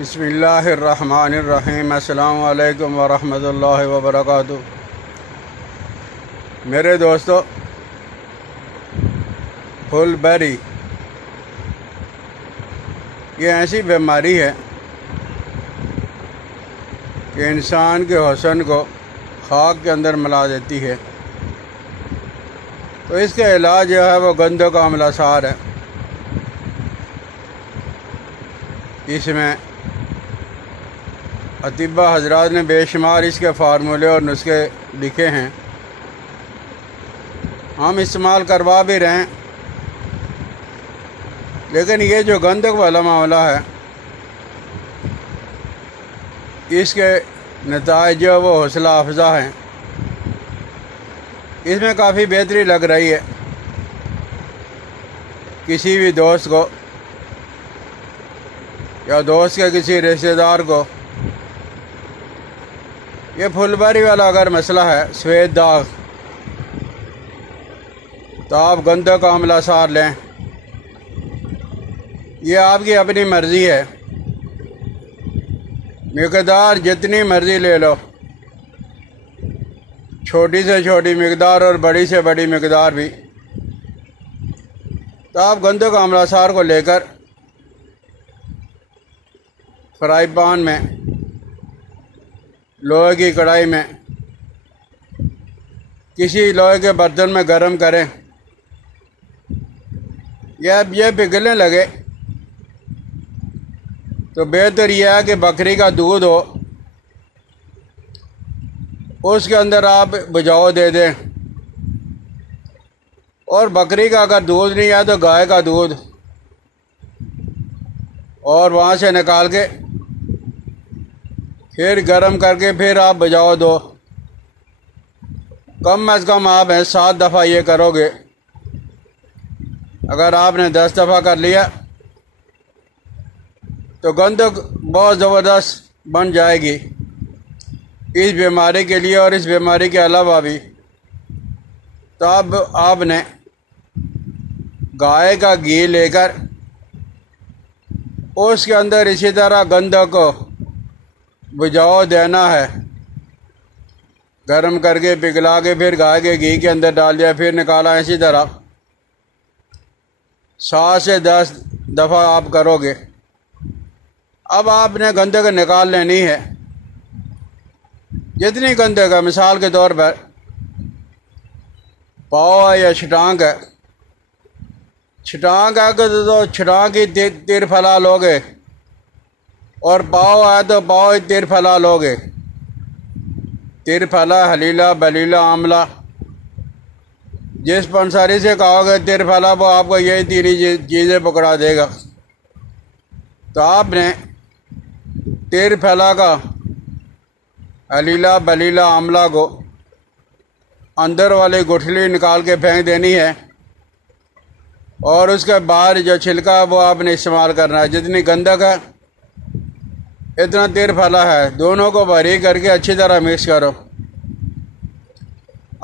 बिस्मिल्लाहिर्रहमानिर्रहीम। अस्सलामु अलैकुम वरहमतुल्लाहि वबरकातुहू। मेरे दोस्तों, फुलबेरी ये ऐसी बीमारी है कि इंसान के हुस्न को खाक के अंदर मिला देती है। तो इसका इलाज जो है वो गंदो का अमलासार है। इसमें अतिबा हजरात ने बेशुमार इसके फार्मूले और नुस्खे लिखे हैं, हम इस्तेमाल करवा भी रहे हैं। लेकिन ये जो गंदक वाला मामला है, इसके नताइज जो वो हौसला अफजा हैं। इसमें काफ़ी बेहतरी लग रही है। किसी भी दोस्त को या दोस्त के किसी रिश्तेदार को ये फुलबेरी वाला अगर मसला है, सफ़ेद दाग, तो आप गंदे का अमलासार लें। ये आपकी अपनी मर्ज़ी है, मिक़दार जितनी मर्ज़ी ले लो, छोटी से छोटी मिक़दार और बड़ी से बड़ी मिक़दार भी। तो आप गंदे का अमलासार को लेकर फ्राई पैन में, लोहे की कढ़ाई में, किसी लोहे के बर्तन में गर्म करें। ये पिघलने लगे तो बेहतर यह है कि बकरी का दूध हो, उसके अंदर आप बुझाव दे दें। और बकरी का अगर दूध नहीं है तो गाय का दूध, और वहाँ से निकाल के फिर गर्म करके फिर आप बुझाव दो। कम अज़ कम आप 7 दफ़ा ये करोगे। अगर आपने 10 दफ़ा कर लिया तो गंदक बहुत ज़बरदस्त बन जाएगी इस बीमारी के लिए और इस बीमारी के अलावा भी। तो अब आपने गाय का घी लेकर उसके अंदर इसी तरह गंदक को बुझाव देना है। गर्म करके पिघला के फिर गाय के घी के अंदर डाल दिया, फिर निकाला। इसी तरह 7 से 10 दफ़ा आप करोगे। अब आपने गंदक निकाल लेनी है, जितनी गंदक है। मिसाल के तौर पर पाव है या छटांग है, छटांग है तो छटांग की तिर फैला लोगे, और पाव है तो पाव ही तिर फैला लोगे। तिर फैला, हलीला, बलीला, आमला, जिस पंसारी से कहोगे तिर फैला, वो आपको यही तीन चीज़ें पकड़ा देगा। तो आपने तिर फैला का, हलीला, बलीला, आमला को अंदर वाली गुठली निकाल के फेंक देनी है, और उसके बाहर जो छिलका है वो आपने इस्तेमाल करना है। जितनी गंदक है इतना तिर फैला है, दोनों को बारीक करके अच्छी तरह मिक्स करो।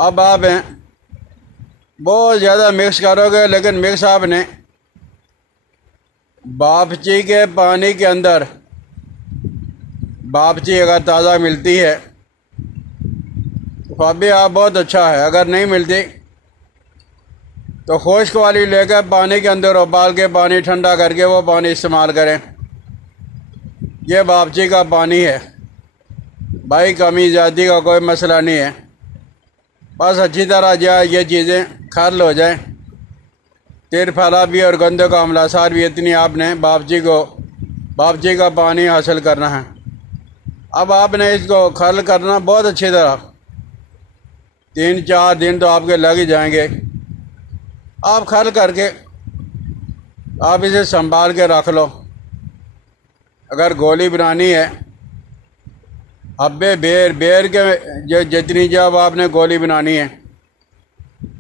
अब आप बहुत ज़्यादा मिक्स करोगे, लेकिन मिक्स आपने बापची के पानी के अंदर, बापची अगर ताज़ा मिलती है तो अभी आप बहुत अच्छा है। अगर नहीं मिलती तो खुश्क वाली लेकर पानी के अंदर उबाल के पानी ठंडा करके वो पानी इस्तेमाल करें। ये बापची का पानी है भाई, कमी ज़्यादा का कोई मसला नहीं है। बस अच्छी तरह जाए, ये चीज़ें खर्ल हो जाए, तिर फैला भी और गंदे का अमलासार भी। इतनी आपने बापची का पानी हासिल करना है। अब आपने इसको खर्ल करना बहुत अच्छी तरह, 3-4 दिन तो आपके लग ही जाएंगे। आप खर्ल करके आप इसे संभाल के रख लो। अगर गोली बनानी है, हब्बे बेर के जितनी जब आपने गोली बनानी है,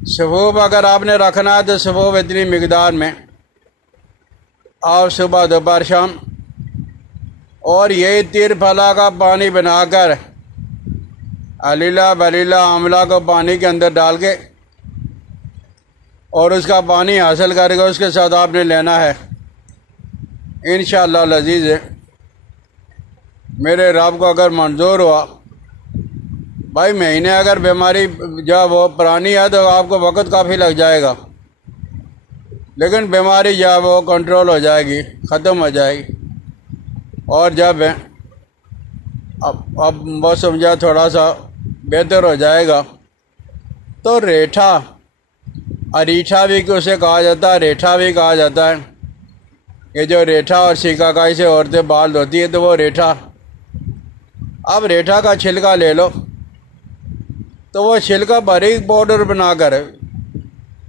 सफूब अगर आपने रखना है तो सफूब इतनी मिकदार में आप सुबह, दोपहर, शाम, और यही तिर फला का पानी बनाकर अलीला, बलीला, आमला को पानी के अंदर डाल के और उसका पानी हासिल करके उसके साथ आपने लेना है। इंशाअल्लाह लजीज है। मेरे रब को अगर मंजूर हुआ, भाई महीने अगर बीमारी जब वो पुरानी है तो आपको वक्त काफ़ी लग जाएगा, लेकिन बीमारी जब वो कंट्रोल हो जाएगी, ख़त्म हो जाएगी। और जब अब मौसम जो थोड़ा सा बेहतर हो जाएगा तो रेठा, अरीठा भी उसे कहा जाता है, रेठा भी कहा जाता है। ये जो रेठा और शिकाकाई से औरतें बाल धोती है तो वो रेठा। अब रेठा का छिलका ले लो तो वो छिलका बारीक पाउडर बनाकर,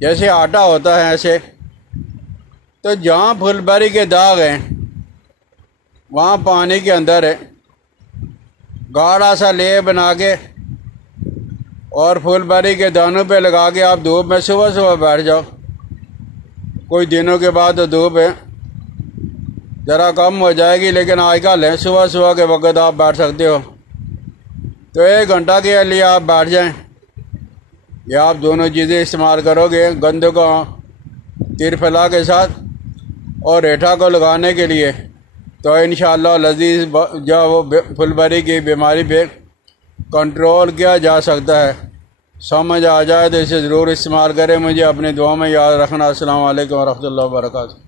जैसे आटा होता है ऐसे, तो जहाँ फुलबारी के दाग हैं वहाँ पानी के अंदर है गाढ़ा सा लेप बना के और फुलबारी के दानों पे लगा के आप धूप में सुबह सुबह बैठ जाओ। कुछ दिनों के बाद तो धूप है ज़रा कम हो जाएगी, लेकिन आजकल है सुबह सुबह के वक्त आप बैठ सकते हो। तो 1 घंटा के लिए आप बैठ जाएं, या आप दोनों चीज़ें इस्तेमाल करोगे, गंदे को तिरफला के साथ और रेठा को लगाने के लिए, तो इंशाअल्लाह लजीज जब वो फुलबारी की बीमारी पे कंट्रोल किया जा सकता है। समझ आ जाए तो इसे ज़रूर इस्तेमाल करें। मुझे अपनी दुआ में याद रखना। अस्सलाम वालेकुम व रहमतुल्लाहि व बरकातहू।